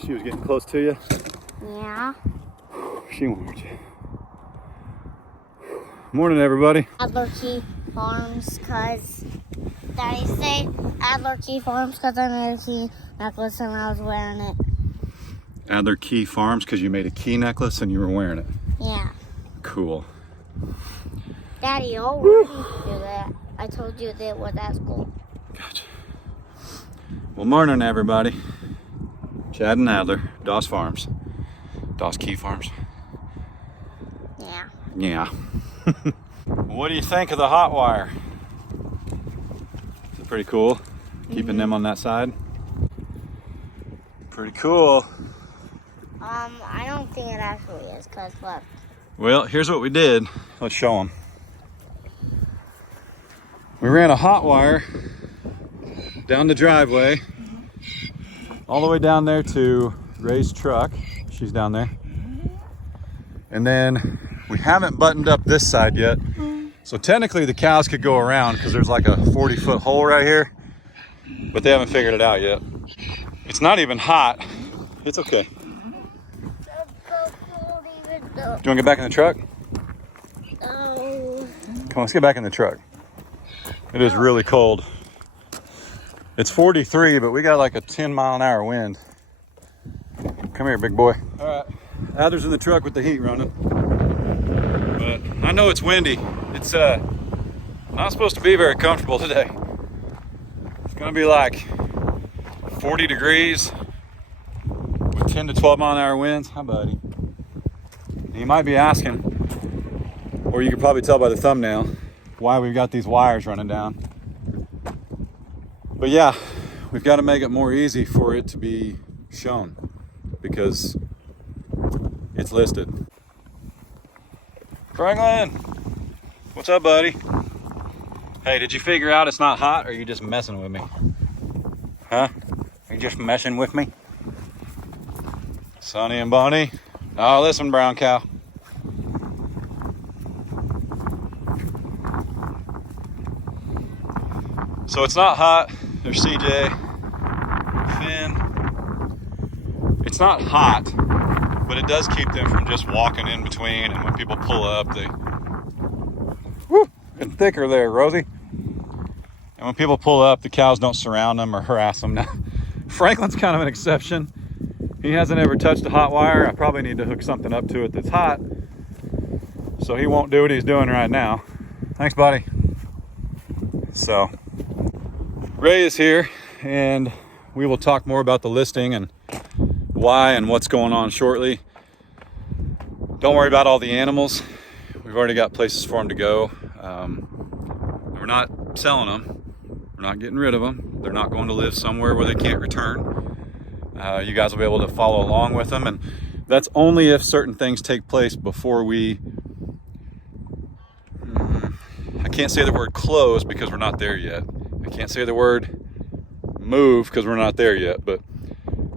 She was getting close to you? Yeah. She warned you. Morning, everybody. ArrowQuip Farms, cause Daddy say ArrowQuip Farms, cause I made a key necklace and I was wearing it. Adler Key Farms, because you made a key necklace and you were wearing it. Yeah. Cool. Daddy already do that. I told you that was at school. Gotcha. Well, morning, everybody. Chad and Adler, Doss Farms. Doss Key Farms. Yeah. Yeah. What do you think of the hot wire? Is it pretty cool? Keeping them on that side? Pretty cool. I don't think it actually is, cause look. Well, here's what we did. Let's show them. We ran a hot wire down the driveway, all the way down there to Ray's truck. She's down there. And then we haven't buttoned up this side yet. So technically the cows could go around because there's like a 40-foot hole right here, but they haven't figured it out yet. It's not even hot. It's okay. Do you want to get back in the truck? Oh. Come on, let's get back in the truck. It is really cold. It's 43, but we got like a 10-mile-an-hour wind. Come here, big boy. All right, Adler's in the truck with the heat running. But I know it's windy. It's not supposed to be very comfortable today. It's gonna be like 40 degrees with 10 to 12-mile-an-hour winds. Hi, buddy. You might be asking, or you can probably tell by the thumbnail, why we've got these wires running down. But yeah, we've got to make it more easy for it to be shown because it's listed. Franklin, what's up, buddy? Hey, did you figure out it's not hot, or are you just messing with me? Huh? Are you just messing with me? Sonny and Bonnie. Oh, listen, brown cow. So it's not hot. There's CJ, Finn. It's not hot, but it does keep them from just walking in between. And when people pull up, they getting thicker there, Rosie. And when people pull up, the cows don't surround them or harass them. Now, Franklin's kind of an exception. He hasn't ever touched a hot wire. I probably need to hook something up to it that's hot, so he won't do what he's doing right now. Thanks, buddy. So Ray is here, and we will talk more about the listing and why and what's going on shortly. Don't worry about all the animals. We've already got places for them to go. We're not selling them. We're not getting rid of them. They're not going to live somewhere where they can't return. You guys will be able to follow along with them, and that's only if certain things take place before we, I can't say the word close because we're not there yet. I can't say the word move because we're not there yet, but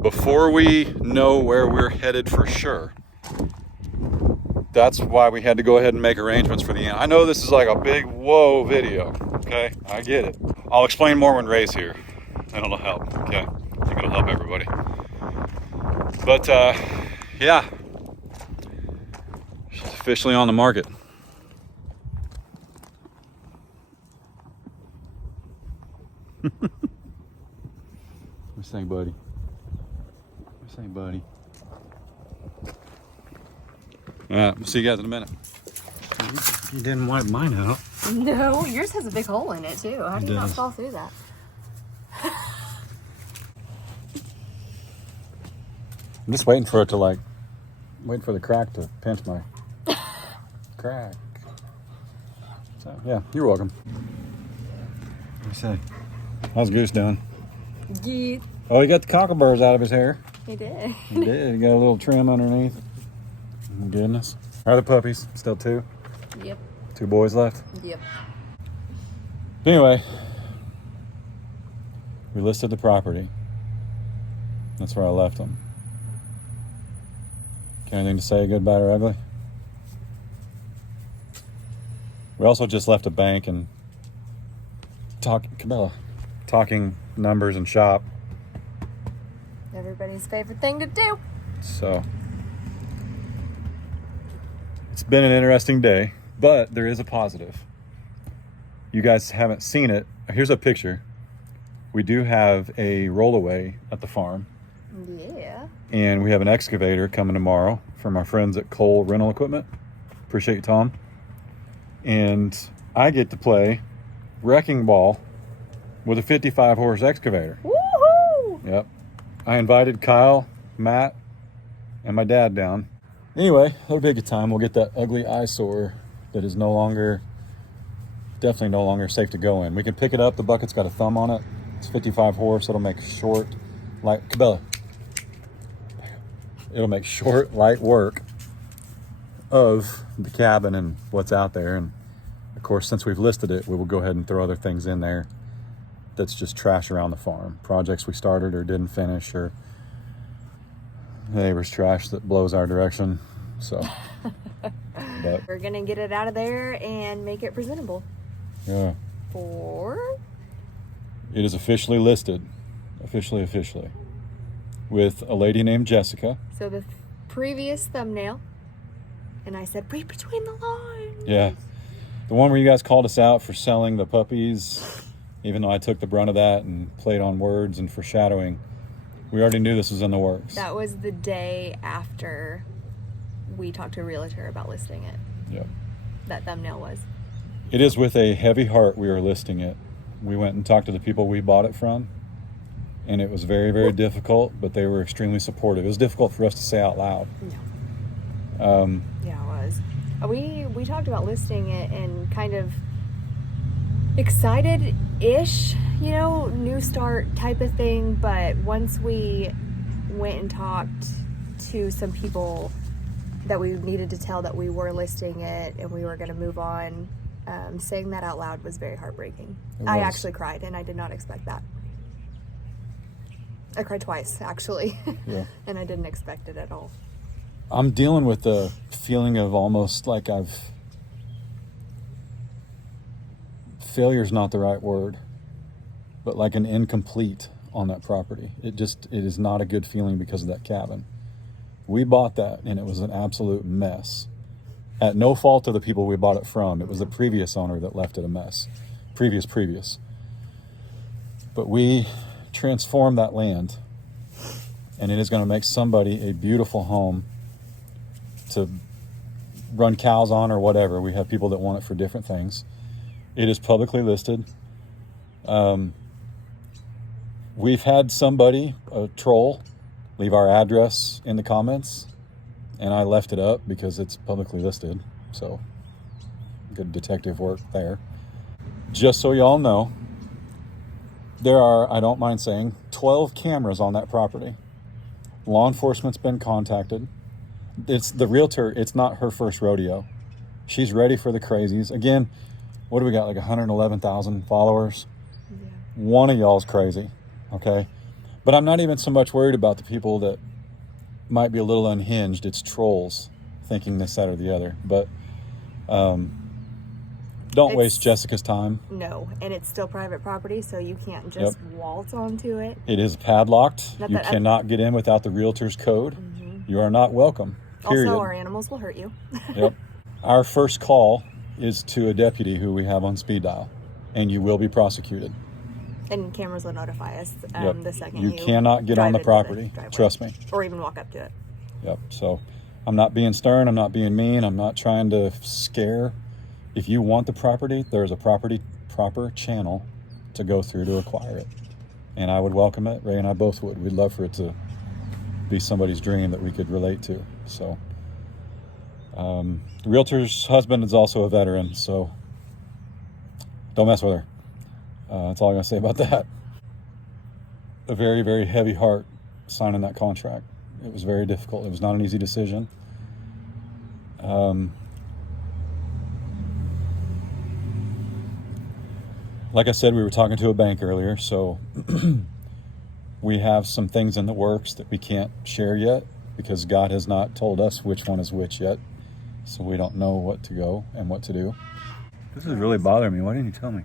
before we know where we're headed for sure, that's why we had to go ahead and make arrangements for the end. I know this is like a big whoa video, okay? I get it. I'll explain more when Ray's here, and it'll help, okay? I think it'll help everybody. But yeah, she's officially on the market. What do you think, buddy? What do you think, buddy? All right, we'll see you guys in a minute. You didn't wipe mine out. No, yours has a big hole in it too. How did you not fall through that? I'm just waiting for it to waiting for the crack to pinch my crack. So, yeah, you're welcome. What do you say? How's Goose doing? Yeah. Oh, he got the cockleburrs out of his hair. He did. He did. He got a little trim underneath. Oh, goodness. Are the puppies still two? Yep. 2 boys left? Yep. Anyway, we listed the property. That's where I left them. Anything to say, good, bad, or ugly? We also just left a bank and talking numbers and shop. And Everybody's favorite thing to do. So it's been an interesting day, but there is a positive. You guys haven't seen it. Here's a picture. We do have a rollaway at the farm. Yeah. And we have an excavator coming tomorrow from our friends at Cole Rental Equipment. Appreciate you, Tom. And I get to play wrecking ball with a 55 horse excavator. Woohoo! Yep. I invited Kyle, Matt, and my dad down. Anyway, that'll be a good time. We'll get that ugly eyesore that is definitely no longer safe to go in. We can pick it up. The bucket's got a thumb on it. It's 55 horse. It'll make short, light, Cabela. It'll make short, light work of the cabin and what's out there. And of course, since we've listed it, we will go ahead and throw other things in there that's just trash around the farm. Projects we started or didn't finish, or neighbor's trash that blows our direction. So, but We're gonna get it out of there and make it presentable. yeah, it is officially listed, officially, with a lady named Jessica. So the previous thumbnail, and I said, read between the lines. Yeah. The one where you guys called us out for selling the puppies, even though I took the brunt of that and played on words and foreshadowing. We already knew this was in the works. That was the day after we talked to a realtor about listing it. Yep. That thumbnail was. It is with a heavy heart we are listing it. We went and talked to the people we bought it from, and it was very, very difficult, but they were extremely supportive. It was difficult for us to say out loud. Yeah, it was. We talked about listing it and kind of excited-ish, new start type of thing. But once we went and talked to some people that we needed to tell that we were listing it and we were going to move on, saying that out loud was very heartbreaking. I actually cried, and I did not expect that. I cried twice, actually. Yeah. And I didn't expect it at all. I'm dealing with the feeling of almost like failure's not the right word, but like an incomplete on that property. It is not a good feeling because of that cabin. We bought that and it was an absolute mess. At no fault of the people we bought it from. It was the previous owner that left it a mess. Previous. But we transformed that land, and it is going to make somebody a beautiful home to run cows on or whatever. We have people that want it for different things. It is publicly listed. We've had somebody, a troll, leave our address in the comments, and I left it up because it's publicly listed. So good detective work there. Just so y'all know, there are, I don't mind saying, 12 cameras on that property. Law enforcement's been contacted. It's the realtor, it's not her first rodeo. She's ready for the crazies. Again, what do we got, like 111,000 followers? Yeah. One of y'all's crazy, okay? But I'm not even so much worried about the people that might be a little unhinged. It's trolls thinking this, that, or the other. But don't waste Jessica's time. No, and it's still private property, so you can't just waltz onto it. It is padlocked. Not You that- cannot get in without the realtor's code. You are not welcome, period. Also, our animals will hurt you. Yep. Our first call is to a deputy who we have on speed dial, and you will be prosecuted. And cameras will notify us Yep. the second You cannot get drive on the into property. driveway. Trust me. Or even walk up to it. Yep. So I'm not being stern. I'm not being mean. I'm not trying to scare. If you want the property, there's a proper channel to go through to acquire it. And I would welcome it. Ray and I both would. We'd love for it to be somebody's dream that we could relate to. So the realtor's husband is also a veteran, so don't mess with her. That's all I'm going to say about that. A very, very heavy heart signing that contract. It was very difficult. It was not an easy decision. Like I said, we were talking to a bank earlier, so we have some things in the works that we can't share yet because God has not told us which one is which yet. So we don't know what to go and what to do. This is really bothering me. Why didn't you tell me?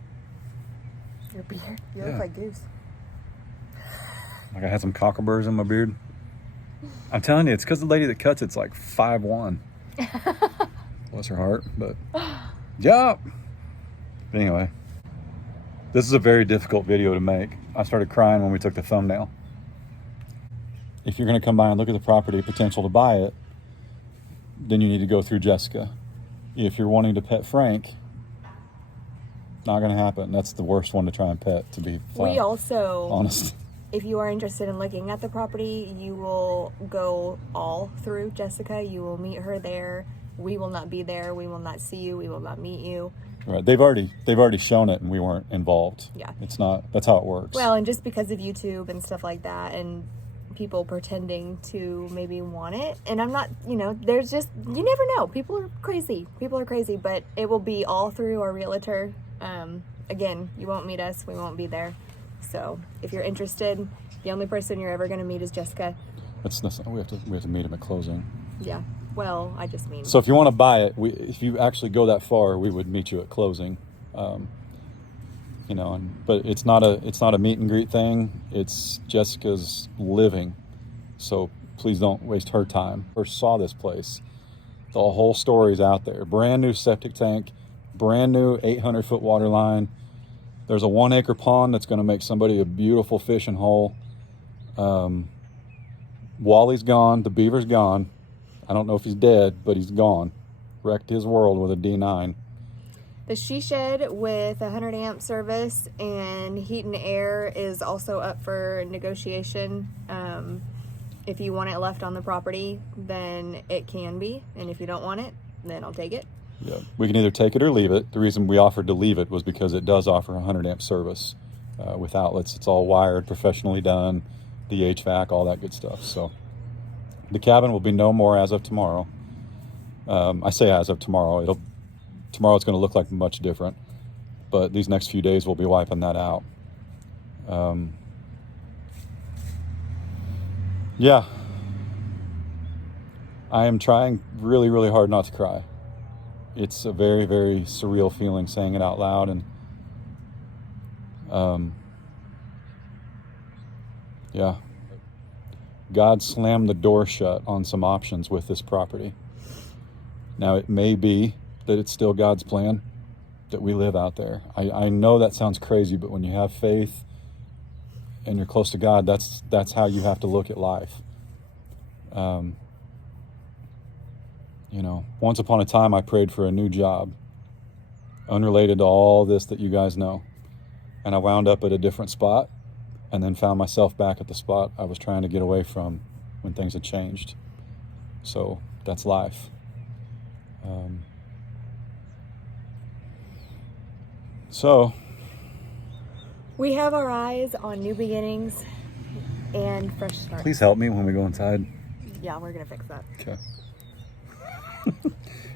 Your beard. You Yeah. look like Goose. Like I had some cockleburs in my beard. I'm telling you, it's because the lady that cuts it's like 5'1". Bless her heart, but yeah. But anyway, this is a very difficult video to make. I started crying when we took the thumbnail. If you're going to come by and look at the property, potential to buy it, then you need to go through Jessica. If you're wanting to pet Frank, not going to happen. That's the worst one to try and pet, to be flat, We also, honest. if you are interested in looking at the property, you will go all through Jessica. You will meet her there. We will not be there. We will not see you. We will not meet you. Right. They've already shown it and we weren't involved. Yeah. It's not, that's how it works. Well, and just because of YouTube and stuff like that and people pretending to maybe want it. And I'm not, there's just, you never know. People are crazy, but it will be all through our realtor. Again, you won't meet us. We won't be there. So if you're interested, the only person you're ever going to meet is Jessica. That's we have to meet him at closing. Yeah. Well, I just mean. So if you want to buy it, if you actually go that far, we would meet you at closing. But it's not a meet and greet thing. It's Jessica's living. So please don't waste her time. First saw this place. The whole story's out there. Brand new septic tank, brand new 800-foot water line. There's a 1 acre pond that's going to make somebody a beautiful fishing hole. Wally's gone. The beaver's gone. I don't know if he's dead, but he's gone. Wrecked his world with a D9. The she shed with 100 amp service and heat and air is also up for negotiation. If you want it left on the property, then it can be. And if you don't want it, then I'll take it. Yeah, we can either take it or leave it. The reason we offered to leave it was because it does offer 100 amp service with outlets. It's all wired, professionally done, the HVAC, all that good stuff. So the cabin will be no more as of tomorrow. I say as of tomorrow. Tomorrow it's going to look like much different, but these next few days we'll be wiping that out. Yeah, I am trying really, really hard not to cry. It's a very, very surreal feeling saying it out loud, and yeah, God slammed the door shut on some options with this property. Now it may be that it's still God's plan that we live out there. I know that sounds crazy, but when you have faith and you're close to God, that's how you have to look at life. Once upon a time, I prayed for a new job, unrelated to all this that you guys know. And I wound up at a different spot and then found myself back at the spot I was trying to get away from when things had changed. So that's life. So We have our eyes on new beginnings and fresh starts. please help me when we go inside. Yeah, we're going to fix that. Okay.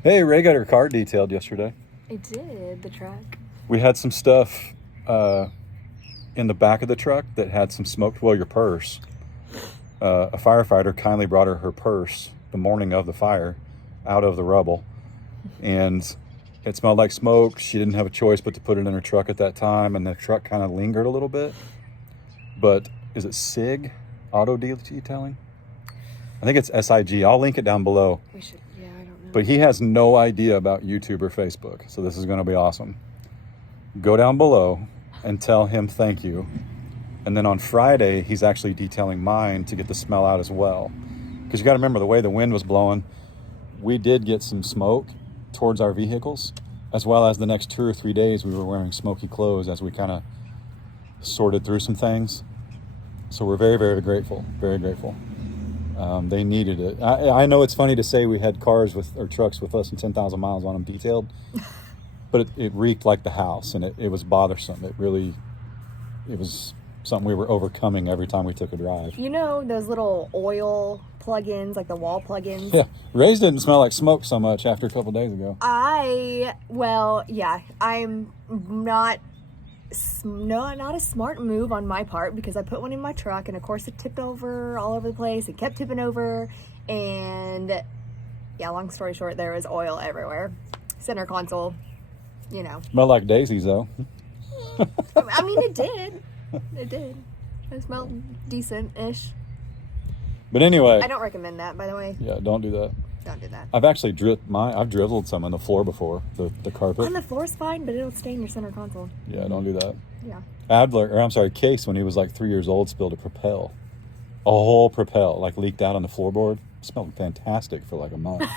Hey, Ray got her car detailed yesterday. I did, the truck. We had some stuff in the back of the truck that had some smoked, your purse. A firefighter kindly brought her purse the morning of the fire out of the rubble. And it smelled like smoke. She didn't have a choice but to put it in her truck at that time. And the truck kind of lingered a little bit. But is it SIG Auto Detailing? I think it's SIG. I'll link it down below. We should, I don't know. But he has no idea about YouTube or Facebook. So this is going to be awesome. Go down below and tell him thank you. And then on Friday, he's actually detailing mine to get the smell out as well. Because you got to remember the way the wind was blowing, we did get some smoke towards our vehicles, as well as the next 2 or 3 days we were wearing smoky clothes as we kind of sorted through some things. So we're very, very grateful, very grateful. They needed it. I know it's funny to say we had cars or trucks with less than 10,000 miles on them detailed, but it reeked like the house, and it was bothersome. It was something we were overcoming every time we took a drive. You know those little oil plug-ins, like the wall plug-ins? Yeah, Ray's didn't smell like smoke so much after a couple days ago. I'm not a smart move on my part, because I put one in my truck and of course it tipped over all over the place. It kept tipping over, and yeah, long story short, there was oil everywhere. Center console, Smelled like daisies though. I mean, it did. It smelled decent-ish. But anyway. I don't recommend that, by the way. Yeah, don't do that. Don't do that. I've actually drizzled some on the floor before, the carpet. On the floor's fine, but it'll stain your center console. Yeah, don't do that. Yeah. Case, when he was like 3 years old, spilled a Propel. A whole Propel, like leaked out on the floorboard. It smelled fantastic for like a month.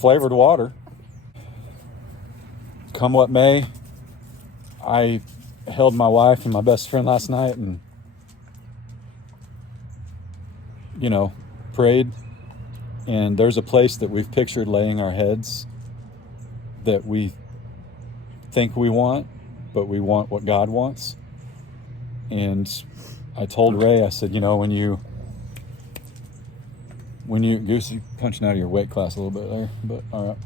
Flavored water. Come what may, I held my wife and my best friend last night and, prayed. And there's a place that we've pictured laying our heads that we think we want, but we want what God wants. And I told Ray, I said, when you Goose, you punching out of your weight class a little bit there, but all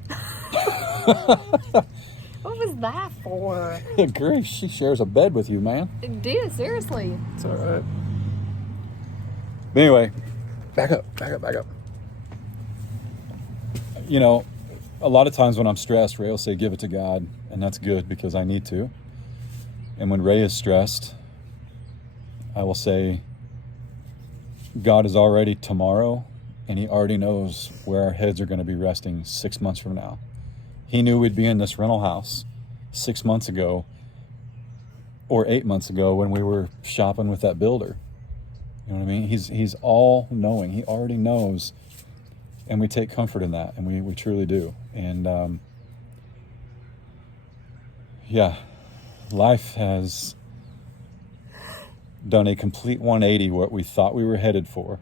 right. What was that for? Good grief, she shares a bed with you, man. Dude, seriously. It's all right. But anyway, back up. A lot of times when I'm stressed, Ray will say, give it to God, and that's good because I need to. And when Ray is stressed, I will say, God is already tomorrow, and he already knows where our heads are going to be resting 6 months from now. He knew we'd be in this rental house 6 months ago or 8 months ago when we were shopping with that builder. You know what I mean? He's all knowing. He already knows. And we take comfort in that, and we truly do. And life has done a complete 180 what we thought we were headed for.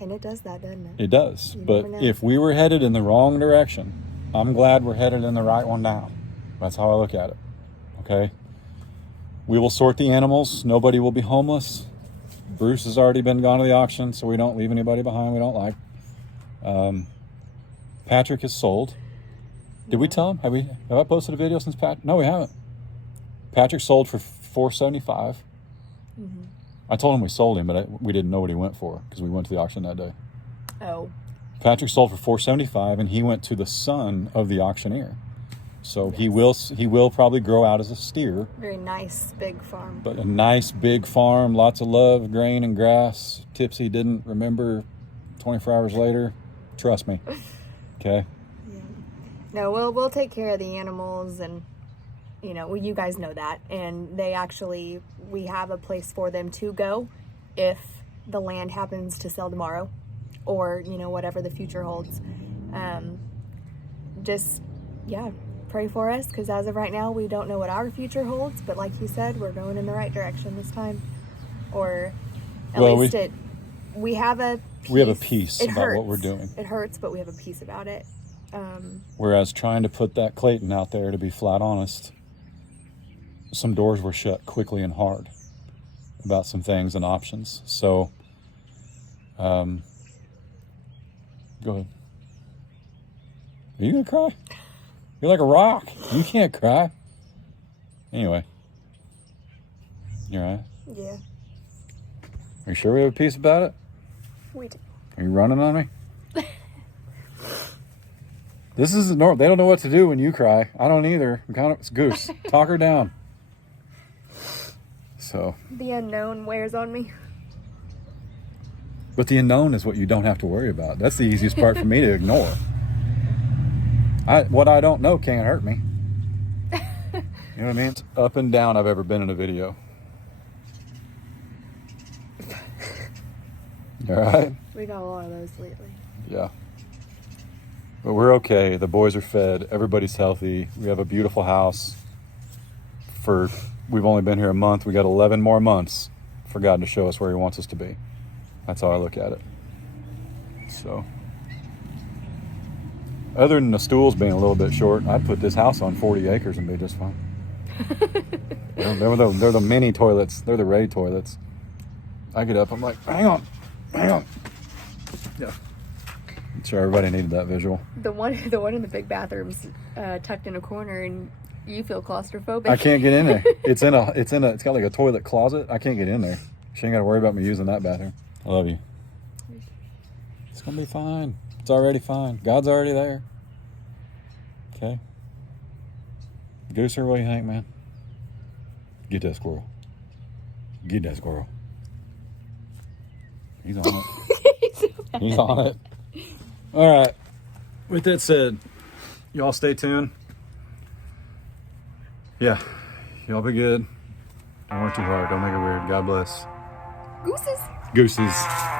And it does that, doesn't it? It does. You But never know. if we were headed in the wrong direction, I'm glad we're headed in the right one now. That's how I look at it. Okay? We will sort the animals. Nobody will be homeless. Bruce has already been gone to the auction, so we don't leave anybody behind we don't like. Patrick is sold. Did we tell him? Have I posted a video since Pat? No, we haven't. Patrick sold for $475. Mm-hmm. I told him we sold him, but we didn't know what he went for because we went to the auction that day. Oh. Patrick sold for $475, and he went to the son of the auctioneer. So Yes. he will probably grow out as a steer. Very nice, big farm. But a nice big farm, lots of love, grain and grass. Tips he didn't remember 24 hours later. Trust me. Okay? Yeah. No, we'll take care of the animals, and you guys know that. And we have a place for them to go if the land happens to sell tomorrow, or whatever the future holds. Pray for us, because as of right now we don't know what our future holds, but like you said, we're going in the right direction this time, or at least we have a peace. We have a peace It about hurts. what we're doing. It hurts, but we have a peace about it. Whereas trying to put that Clayton out there, to be flat honest, some doors were shut quickly and hard about some things and options. So, go ahead. Are you gonna cry? You're like a rock. You can't cry. Anyway. You all right? Yeah, Are you sure we have a peace about it? we do. Are you running on me? This isn't normal. They don't know what to do when you cry. I don't either. It's Goose. Talk her down. So. The unknown wears on me. But the unknown is what you don't have to worry about. That's the easiest part for me to ignore. What I don't know can't hurt me. You know what I mean? It's up and down I've ever been in a video. You all right? We got a lot of those lately. Yeah. But we're okay. The boys are fed. Everybody's healthy. We have a beautiful house. We've only been here a month. We got 11 more months for God to show us where he wants us to be. That's how I look at it. So, other than the stools being a little bit short, I'd put this house on 40 acres and be just fine. They're the mini toilets. They're the Ray toilets. I get up, I'm like, hang on. Yeah. I'm sure everybody needed that visual. The one in the big bathroom's tucked in a corner, and you feel claustrophobic. I can't get in there. It's got like a toilet closet. I can't get in there. She ain't got to worry about me using that bathroom. I love you. It's gonna be fine. It's already fine. God's already there. Okay. Gooser, what do you think, man? Get that squirrel. Get that squirrel. He's on it. He's on it. All right. With that said, y'all stay tuned. Yeah. Y'all be good. Don't work too hard. Don't make it weird. God bless. Gooses. Gooses.